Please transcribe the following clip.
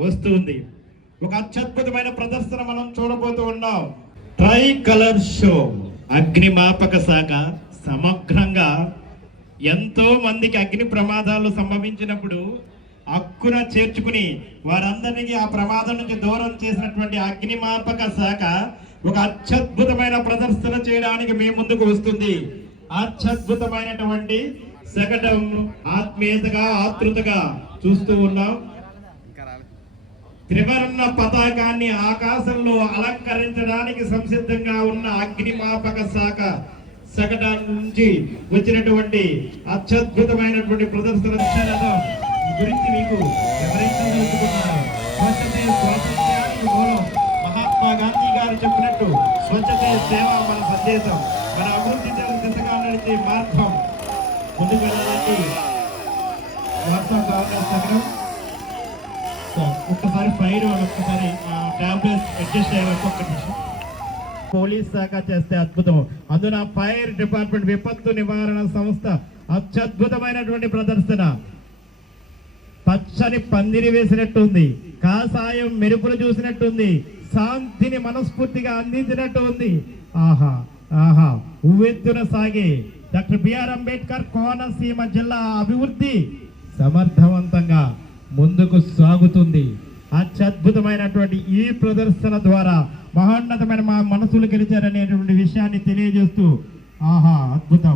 వస్తుంది. ఒక అత్యద్భుతమైన ప్రదర్శన మనం చూడబోతూ ఉన్నాం. Try colour show. అగ్నిమాపక శాఖ సమగ్రంగా ఎంతో మందికి అగ్ని ప్రమాదాలు సంభవించినప్పుడు హక్కున చేర్చుకుని వారందరినీ ఆ ప్రమాదం నుంచి దూరం చేసినటువంటి అగ్నిమాపక శాఖ ఒక అత్యద్భుతమైన ప్రదర్శన చేయడానికి మీ ముందుకు వస్తుంది. అత్యద్భుతమైనటువంటి శకటం ఆత్మీయతగా ఆతృతగా చూస్తూ ఉన్నాం. త్రివర్ణ పతాకాన్ని ఆకాశంలో అలంకరించడానికి సంసిద్ధంగా ఉన్న అగ్నిమాపక శాఖ శకటం నుంచి వచ్చినటువంటి అత్యద్భుతమైనటువంటి ప్రదర్శన గురించి మీకు వివరించదలుచుకున్నాను. స్వచ్ఛతే స్వాతంత్ర్యానికి మూలం. మహాత్మా గాంధీ గారు చెప్పినట్టు స్వచ్ఛతే సేవ మన సందేశం. మన అభివృద్ధి దిశగా నడిచే మార్గం. ముందుకు వెళ్ళాలంటే వాట్సాప్ కావాలి. ఒక్కసారి ఫైర్ ఒక్కసారి టాబ్లెట్స్ అడ్జస్ట్ అయ్యే ఒక్క నిమిషం. పోలీస్ శాఖ చేస్తే అద్భుతం. అందున ఫైర్ డిపార్ట్మెంట్ విపత్తు నివారణ సంస్థ అత్యద్భుతమైనటువంటి ప్రదర్శన. పచ్చని పందిరి వేసినట్టుంది, కాషాయం మెరుపులు చూసినట్టుంది, శాంతిని మనస్ఫూర్తిగా అందించినట్టు ఉంది. ఆహా ఆహా ఉవ్వెత్తున సాగే డాక్టర్ బిఆర్ అంబేద్కర్ కోనసీమ జిల్లా అభివృద్ధి సమర్థవంతంగా ముందుకు సాగుతుంది. అత్యద్భుతమైనటువంటి ఈ ప్రదర్శన ద్వారా మహోన్నతమైన మా మనసులు గెలిచారనేటువంటి విషయాన్ని తెలియజేస్తూ ఆహా అద్భుతం.